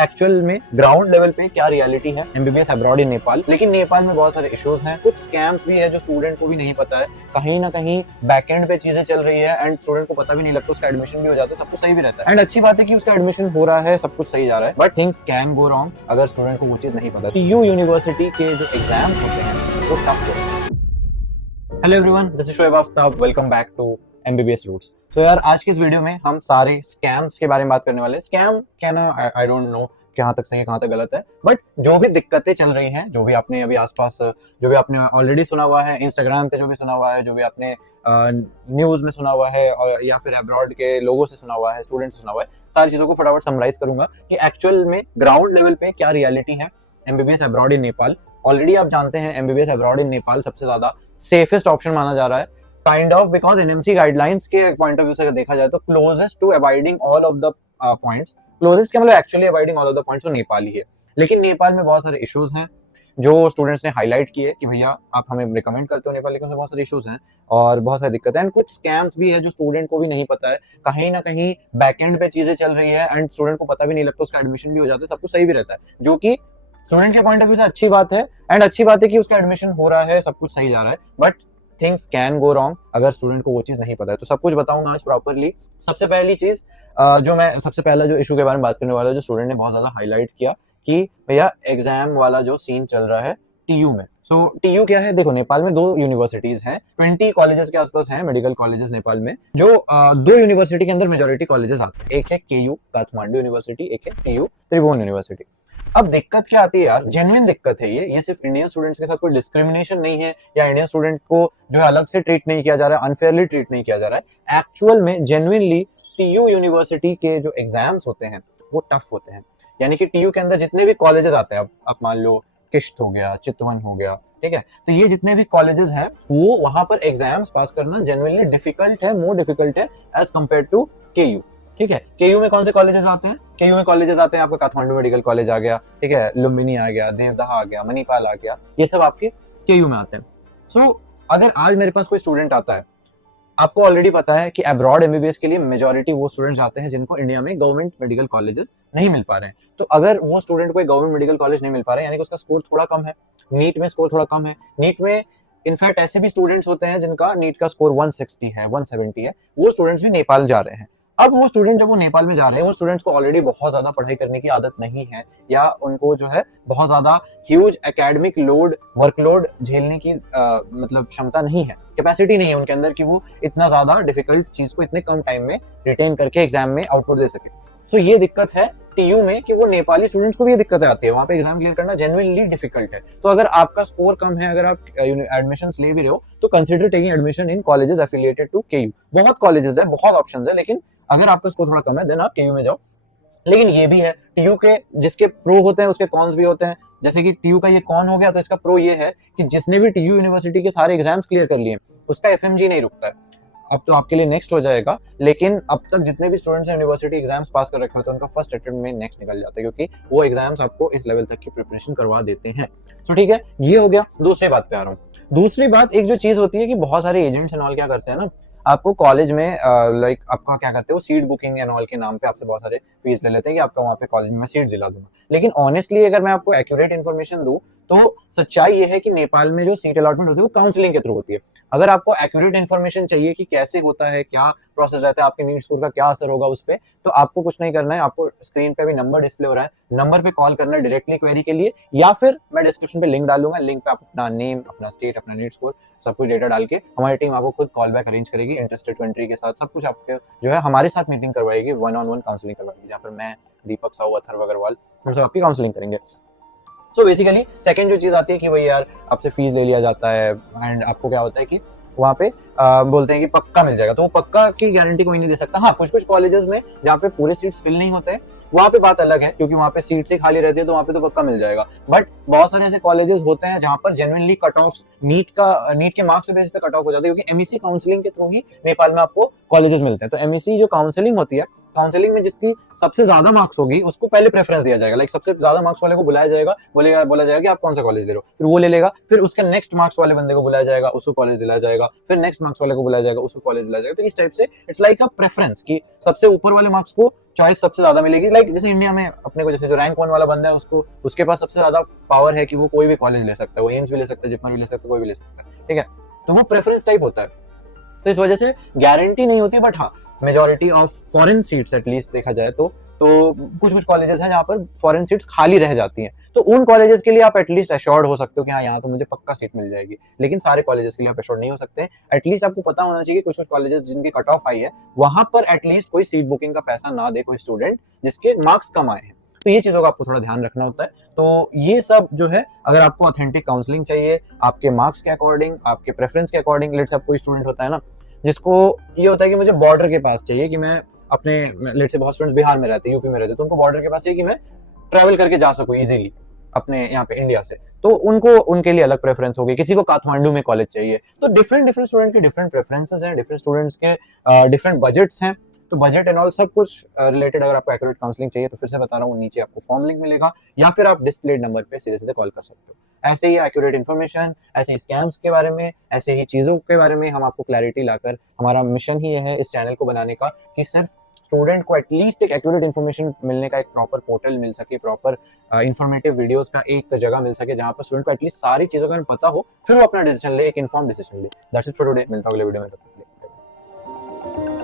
Actual में ground level पे क्या रियलिटी है एमबीबीएस अब्रॉड इन नेपाल। लेकिन नेपाल में बहुत सारे इश्यूज हैं, कुछ स्कैम्स भी है जो स्टूडेंट को भी नहीं पता है, कहीं ना कहीं बैकएंड पे चीजें चल रही है एंड स्टूडेंट को पता भी नहीं लगता, उसका एडमिशन भी हो जाता है, सब कुछ सही भी रहता है एंड अच्छी बात है कि उसका एडमिशन हो रहा है, सब कुछ सही जा रहा है, but things can go wrong अगर स्टूडेंट को वो चीज नहीं पता। टीयू यूनिवर्सिटी के जो एग्जाम्स होते हैं वो टफ होते हैं। Hello everyone, this is Shoaib Aftab, welcome back to MBBS roots. तो यार आज की इस वीडियो में हम सारे स्कैम्स के बारे में बात करने वाले हैं। स्कैम कहना आई डोंट नो कहाँ तक सही है कहाँ तक गलत है, बट जो भी दिक्कतें चल रही हैं, जो भी आपने अभी आसपास जो भी आपने ऑलरेडी सुना हुआ है, इंस्टाग्राम पे जो भी सुना हुआ है, जो भी आपने न्यूज में सुना हुआ है और या फिर अब्रॉड के लोगों से सुना हुआ है, स्टूडेंट से सुना हुआ है, सारी चीजों को फटाफट समराइज करूंगा कि एक्चुअल में ग्राउंड लेवल पे क्या रियलिटी है MBBS abroad in Nepal. Already आप जानते हैं एमबीबीएस अब्रॉड इन नेपाल सबसे ज्यादा सेफेस्ट ऑप्शन माना जा रहा है, kind of, because NMC guidelines के पॉइंट ऑफ व्यू से देखा जाए तो closest to avoiding all of the points, closest का मतलब actually avoiding all of the points वो नेपाल ही है। लेकिन नेपाल में बहुत सारे इश्यूज हैं जो स्टूडेंट्स ने हाईलाइट किए कि भैया आप हमें रिकमेंड करते हो नेपाल, लेकिन बहुत सारे इश्यूज हैं और बहुत सारी दिक्कतें एंड कुछ स्कैम्स भी है जो स्टूडेंट को भी नहीं पता है, कहीं ना कहीं बैकएंड पे चीजें चल रही है एंड स्टूडेंट को पता भी नहीं लगता, उसका एडमिशन भी हो जाता है, सब कुछ सही भी रहता है, जो कि स्टूडेंट के पॉइंट ऑफ व्यू से अच्छी बात है एंड अच्छी बात है कि उसका एडमिशन हो रहा है, सब कुछ सही जा रहा है, but things can go wrong अगर स्टूडेंट को वो चीज नहीं पता है। तो सब कुछ बताऊंगा आज प्रॉपरली। सबसे पहली चीज सबसे पहला जो इशू के बारे में बात करने वाला, जो स्टूडेंट ने बहुत ज्यादा हाईलाइट किया कि भैया एग्जाम वाला जो सीन चल रहा है टीयू में। सो टीयू क्या है? देखो, नेपाल में 2 यूनिवर्सिटीज हैं, 20 कॉलेजेस के आसपास हैं मेडिकल कॉलेजेस नेपाल में, जो 2 यूनिवर्सिटी के अंदर मेजोरिटी कॉलेजेस आते हैं। एक है केयू काठमांडू यूनिवर्सिटी, एक है टीयू त्रिभुवन यूनिवर्सिटी। अब दिक्कत क्या आती है यार, जेन्युइन दिक्कत है ये सिर्फ इंडियन स्टूडेंट्स के साथ कोई डिस्क्रिमिनेशन नहीं है या इंडियन स्टूडेंट को जो है अलग से ट्रीट नहीं किया जा रहा है, अनफेयरली ट्रीट नहीं किया जा रहा है। एक्चुअल में जेन्युइनली टीयू यूनिवर्सिटी के जो एग्जाम्स होते हैं वो टफ होते हैं। यानी कि टीयू के अंदर जितने भी कॉलेजेस आते हैं, आप मान लो किश्त हो गया, चितवन हो गया, ठीक है, तो ये जितने भी कॉलेजेस हैं वो वहां पर एग्जाम्स पास करना जेन्युइनली डिफिकल्ट है, मोर डिफिकल्ट है एज कम्पेयर टू केयू। ठीक है, केयू में कौन से कॉलेजेस आते हैं? केयू में कॉलेजेस आते हैं आपका काठमांडू मेडिकल कॉलेज आ गया, ठीक है, लुम्बिनी आ गया, देवदहा आ गया, मणिपाल आ गया, ये सब आपके केयू में आते हैं। सो अगर आज मेरे पास कोई स्टूडेंट आता है, आपको ऑलरेडी पता है कि अब्रॉड एमबीबीएस के लिए मेजॉरिटी वो स्टूडेंट्स आते हैं जिनको इंडिया में गवर्नमेंट मेडिकल कॉलेजेस नहीं मिल पा रहे हैं। तो अगर वो स्टूडेंट को गवर्नमेंट मेडिकल कॉलेज नहीं मिल पा रहे हैं, यानी कि उसका स्कोर थोड़ा कम है, नीट में स्कोर थोड़ा कम है, नीट में इनफैक्ट ऐसे भी स्टूडेंट्स होते हैं जिनका नीट का स्कोर 160 है, 170 है, वो स्टूडेंट्स भी नेपाल जा रहे हैं। अब वो स्टूडेंट जब वो नेपाल में जा रहे हैं, वो स्टूडेंट्स को ऑलरेडी बहुत ज्यादा पढ़ाई करने की आदत नहीं है, या उनको जो है बहुत ज्यादा ह्यूज एकेडमिक लोड, वर्कलोड झेलने की मतलब क्षमता नहीं है, कैपेसिटी नहीं है उनके अंदर कि वो इतना ज्यादा डिफिकल्ट चीज को इतने कम टाइम में रिटेन करके एग्जाम में आउटपुट दे सके। सो ये दिक्कत है टीयू में कि वो नेपाली स्टूडेंट्स को भी ये दिक्कतें आती है, वहां पे एग्जाम क्लियर करना जेन्युइनली डिफिकल्ट है। तो अगर आपका स्कोर कम है, अगर आप एडमिशन ले भी रहे हो, तो consider taking admission in colleges affiliated to KU. बहुत कॉलेजेस है, बहुत ऑप्शंस है, लेकिन अगर आपका स्कोर थोड़ा कम है देन आप केयू में जाओ। लेकिन ये भी है, टीयू के जिसके प्रो होते हैं उसके कॉन्स भी होते हैं। जैसे कि टीयू का ये कॉन हो गया, तो इसका प्रो ये है कि जिसने भी टीयू यूनिवर्सिटी के सारे एग्जाम्स क्लियर कर लिए उसका एफएमजी नहीं रुकता है। अब तो आपके लिए नेक्स्ट हो जाएगा, लेकिन अब तक जितने भी स्टूडेंट्स ने यूनिवर्सिटी एग्जाम्स पास कर रखे होते हैं उनका फर्स्ट अटेम्प्ट में नेक्स्ट निकल जाता है, क्योंकि वो एग्जाम्स आपको इस लेवल तक की प्रिपरेशन करवा देते हैं। तो ठीक है, ये हो गया। दूसरी बात पे आ रहा हूँ। दूसरी बात, एक जो चीज होती है कि बहुत सारे एजेंट्स एंड ऑल क्या करते हैं ना, आपको कॉलेज में लाइक आपका क्या करते हो, सीट बुकिंग एंड ऑल के नाम पे आपसे बहुत सारे फीस ले लेते हैं कि आपका वहाँ पे कॉलेज में सीट दिला दूंगा। लेकिन ऑनेस्टली अगर मैं आपको एक्यूरेट इन्फॉर्मेशन दूं तो सच्चाई ये है कि नेपाल में जो सीट अलॉटमेंट होती है वो काउंसलिंग के थ्रू होती है। अगर आपको एक्यूरेट इन्फॉर्मेशन चाहिए कि कैसे होता है, क्या प्रोसेस रहता है, आपके नीट स्कोर का क्या असर होगा उस पर, तो आपको कुछ नहीं करना है, आपको स्क्रीन पे भी नंबर डिस्प्ले हो रहा है, नंबर पे कॉल करना है डायरेक्टली क्वेरी के लिए, या फिर मैं डिस्क्रिप्शन पे लिंक डालूंगा, लिंक पे आप अपना नेम, अपना स्टेट, अपना नीट स्कोर, सब कुछ डेटा डाल के हमारी टीम आपको खुद कॉल बैक अरेंज करेगी इंटरेस्टेड कंट्री के साथ, सब कुछ आपके जो है हमारे साथ मीटिंग करवाएगी, 1-on-1 काउंसलिंग करवाएगी, जहाँ पर मैं, दीपक साहू, अथर्व अग्रवाल, हम सब आपकी काउंसलिंग करेंगे। सो बेसिकली सेकंड जो चीज आती है कि भाई यार आपसे फीस ले लिया जाता है एंड आपको क्या होता है कि वहाँ पे बोलते हैं कि पक्का मिल जाएगा, तो वो पक्का की गारंटी कोई नहीं दे सकता। हाँ, कुछ कुछ कॉलेजेस में जहाँ पे पूरे सीट्स फिल नहीं होते हैं वहाँ पे बात अलग है, क्योंकि वहाँ पे सीट्स ही खाली रहती है, तो वहाँ पे तो पक्का मिल जाएगा। बट बहुत सारे ऐसे कॉलेजेस होते हैं जहाँ पर जेन्युइनली कट ऑफ नीट के मार्क्स बेसिस पे कट ऑफ हो जाता है, क्योंकि एमईसी काउंसलिंग के थ्रू ही नेपाल में आपको कॉलेजेस मिलते हैं। तो एमईसी जो काउंसलिंग होती है, काउंसलिंग में जिसकी सबसे ज्यादा मार्क्स होगी उसको पहले प्रेफरेंस दिया जाएगा, लाइक सबसे ज्यादा मार्क्स वाले को बुलाया जाएगा, बोला जाएगा कि आप कौन सा कॉलेज ले रहे हो, फिर वो ले लेगा, फिर उसके नेक्स्ट मार्क्स वाले बंदे को बुलाया जाएगा, उसको कॉलेज दिलाया जाएगा, फिर नेक्स्ट मार्क्स वाले को बुलाया जाएगा, उसको कॉलेज दिलाया जाएगा। तो इस टाइप से इट्स लाइक अ प्रेफरेंस कि सबसे ऊपर वाले मार्क्स को चॉइस सबसे ज्यादा मिलेगी। लाइक जैसे इंडिया में अपने को जैसे जो रैंक 1 वाला बंदा है उसको उसके पास सबसे ज्यादा पावर है कि वो कोई भी कॉलेज ले सकता है, वो एम्स भी ले सकता है, जिपमर भी ले सकता है, कोई भी ले सकता है, ठीक है। तो वो प्रेफरेंस टाइप होता है। तो इस वजह से गारंटी नहीं होती, बट हाँ majority of foreign seats at least देखा जाए तो कुछ कुछ कॉलेजेस हैं जहाँ पर फॉरेन सीट्स खाली रह जाती हैं, तो उन कॉलेजेस के लिए आप एटलीस्ट एश्योर्ड हो सकते हो कि हाँ यहाँ तो मुझे पक्का सीट मिल जाएगी। लेकिन सारे कॉलेजेस के लिए आप एश्योर्ड नहीं हो सकते। एटलीस्ट आपको पता होना चाहिए कुछ कुछ कॉलेजेस जिनकी कट ऑफ आई है वहां पर एटलीस्ट कोई सीट बुकिंग का पैसा ना दे कोई स्टूडेंट जिसके मार्क्स कम आए हैं। तो ये चीजों का आपको थोड़ा ध्यान रखना होता है। तो ये सब जो है, अगर आपको ऑथेंटिक काउंसलिंग चाहिए आपके मार्क्स के अकॉर्डिंग, आपके प्रेफरेंस के अकॉर्डिंग, लेट्स से कोई स्टूडेंट होता है ना जिसको ये होता है कि मुझे बॉर्डर के पास चाहिए, कि मैं अपने लेट्स से बहुत स्टूडेंट्स बिहार में रहते हैं, यूपी में रहते हैं, तो उनको बॉर्डर के पास चाहिए कि मैं ट्रैवल करके जा सकूं इजीली अपने यहाँ पे इंडिया से, तो उनको उनके लिए अलग प्रेफरेंस होगी। किसी को काठमांडू में कॉलेज चाहिए, तो डिफरेंट डिफरेंट स्टूडेंट के डिफरेंट प्रेफरेंसेस हैं, डिफरेंट स्टूडेंट्स के डिफरेंट बजट्स हैं। तो बजट एंड ऑल सब कुछ रिलेटेड अगर आपको एक्यूरेट काउंसलिंग चाहिए तो फिर से बता रहा हूँ, नीचे आपको फॉर्म लिंक मिलेगा या फिर आप डिस्प्लेड नंबर पे सीधे सीधे कॉल कर सकते हो। ऐसे ही एक्यूरेट इन्फॉर्मेशन, ऐसे ही स्कैम्स के बारे में, ऐसे ही चीजों के बारे में हम आपको क्लैरिटी लाकर, हमारा मिशन ही है इस चैनल को बनाने का कि सिर्फ स्टूडेंट को एटलीस्ट एक एक्यूरेट इन्फॉर्मेशन मिलने का एक प्रॉपर पोर्टल मिल सके, प्रॉपर इन्फॉर्मेटिव वीडियोस का एक जगह मिल सके जहां पर स्टूडेंट को एटलीस्ट सारी चीजों का पता हो, फिर वो अपना डिसीजन ले, एक इन्फॉर्म डिसीजन ले। That's it for today. मिलता हूं अगले वीडियो में।